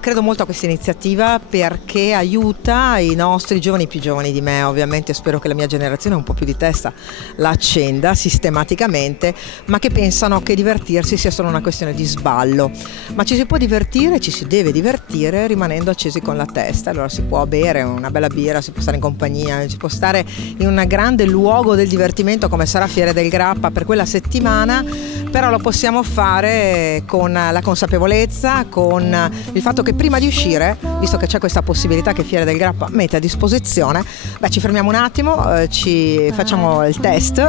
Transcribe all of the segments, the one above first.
Credo molto a questa iniziativa perché aiuta i nostri giovani, più giovani di me, ovviamente spero che la mia generazione un po' più di testa la accenda sistematicamente, ma che pensano che divertirsi sia solo una questione di sballo. Ma ci si può divertire, ci si deve divertire rimanendo accesi con la testa. Allora si può bere una bella birra, si può stare in compagnia, si può stare in un grande luogo del divertimento come sarà Fiere del Grappa per quella settimana, però lo possiamo fare con la consapevolezza, con il fatto che prima di uscire, visto che c'è questa possibilità che Fiere del Grappa mette a disposizione, ci fermiamo un attimo, ci facciamo il test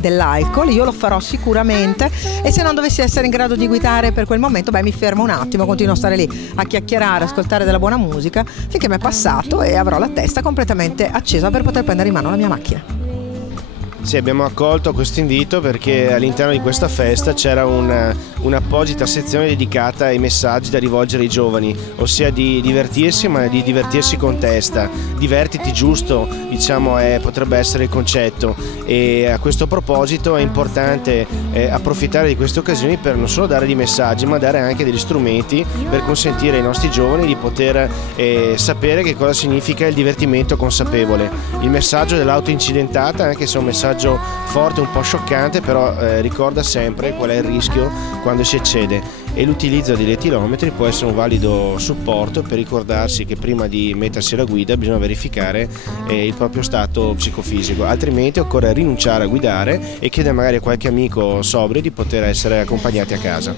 dell'alcol. Io lo farò sicuramente, e se non dovessi essere in grado di guidare per quel momento, mi fermo un attimo, continuo a stare lì a chiacchierare, ascoltare della buona musica finché mi è passato e avrò la testa completamente accesa per poter prendere in mano la mia macchina. Sì, abbiamo accolto questo invito perché all'interno di questa festa c'era un'apposita sezione dedicata ai messaggi da rivolgere ai giovani, ossia di divertirsi, ma di divertirsi con testa. Divertiti giusto, diciamo, potrebbe essere il concetto, e a questo proposito è importante approfittare di queste occasioni per non solo dare dei messaggi, ma dare anche degli strumenti per consentire ai nostri giovani di poter sapere che cosa significa il divertimento consapevole. Il messaggio dell'auto incidentata, anche se è un messaggio forte, un po' scioccante, però ricorda sempre qual è il rischio quando si eccede, e l'utilizzo degli etilometri può essere un valido supporto per ricordarsi che prima di mettersi alla guida bisogna verificare il proprio stato psicofisico, altrimenti occorre rinunciare a guidare e chiedere magari a qualche amico sobrio di poter essere accompagnati a casa.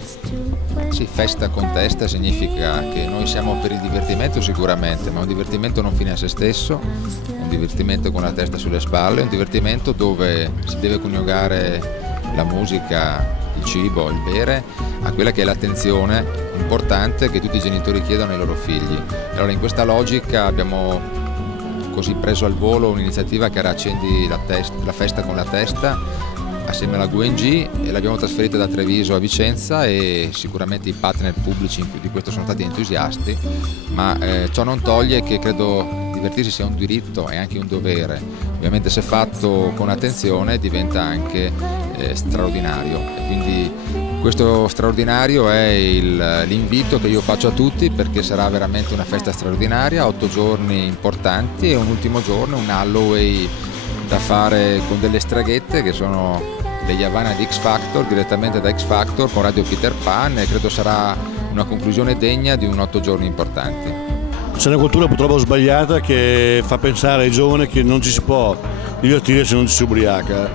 Sì, festa con testa significa che noi siamo per il divertimento sicuramente, ma un divertimento non fine a se stesso, un divertimento con la testa sulle spalle, un divertimento dove si deve coniugare la musica, il cibo, il bere, a quella che è l'attenzione importante che tutti i genitori chiedono ai loro figli. Allora in questa logica abbiamo così preso al volo un'iniziativa che era Accendi la festa con la testa, assieme alla GUNG, e l'abbiamo trasferita da Treviso a Vicenza, e sicuramente i partner pubblici di questo sono stati entusiasti, ma ciò non toglie che credo divertirsi sia un diritto e anche un dovere. Ovviamente se fatto con attenzione diventa anche straordinario, e quindi questo straordinario è l'invito che io faccio a tutti, perché sarà veramente una festa straordinaria, 8 giorni importanti e un ultimo giorno, un Halloween da fare con delle streghette che sono degli Havana di X Factor, direttamente da X Factor con Radio Peter Pan, e credo sarà una conclusione degna di un 8 giorni importanti. C'è una cultura purtroppo sbagliata che fa pensare ai giovani che non ci si può divertire se non ci si ubriaca,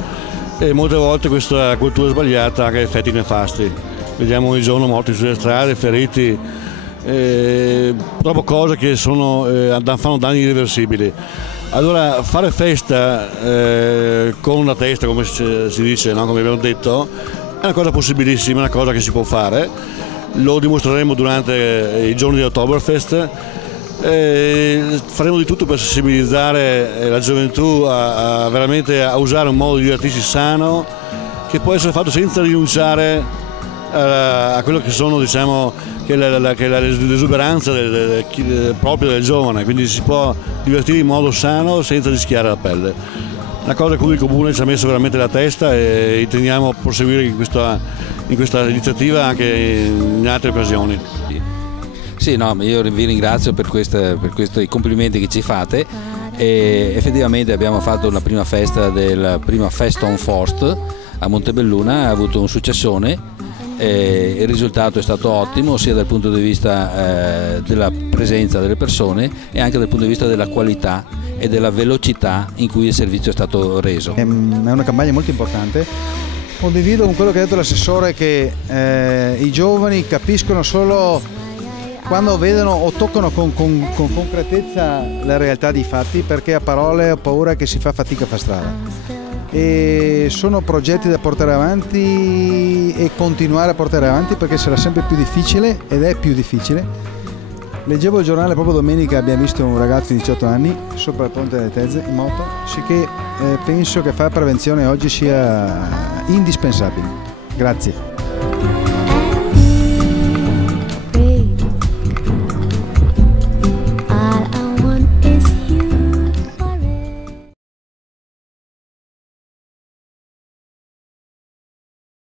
e molte volte questa cultura sbagliata ha effetti nefasti. Vediamo ogni giorno morti sulle strade, feriti, proprio cose che fanno danni irreversibili. Allora fare festa con la testa, come si dice, no? Come abbiamo detto, è una cosa possibilissima, è una cosa che si può fare. Lo dimostreremo durante i giorni di Oktoberfest. Faremo di tutto per sensibilizzare la gioventù veramente a usare un modo di divertirsi sano, che può essere fatto senza rinunciare a quello che sono, diciamo, che è l'esuberanza proprio del giovane, quindi si può divertire in modo sano senza rischiare la pelle. Una cosa a cui il Comune ci ha messo veramente la testa, e intendiamo proseguire in questa iniziativa anche in altre occasioni. Sì, no, io vi ringrazio per questi complimenti che ci fate, e effettivamente abbiamo fatto la prima festa della prima Fest on Forst a Montebelluna, ha avuto un successone. Il risultato è stato ottimo sia dal punto di vista della presenza delle persone, e anche dal punto di vista della qualità e della velocità in cui il servizio è stato reso. È una campagna molto importante. Condivido con quello che ha detto l'assessore, che i giovani capiscono solo quando vedono o toccano con concretezza la realtà dei fatti, perché a parole ho paura che si fa fatica a far strada. E sono progetti da portare avanti e continuare a portare avanti, perché sarà sempre più difficile, ed è più difficile. Leggevo il giornale proprio domenica, abbiamo visto un ragazzo di 18 anni sopra il ponte delle Tezze in moto, sicché penso che fare prevenzione oggi sia indispensabile. Grazie.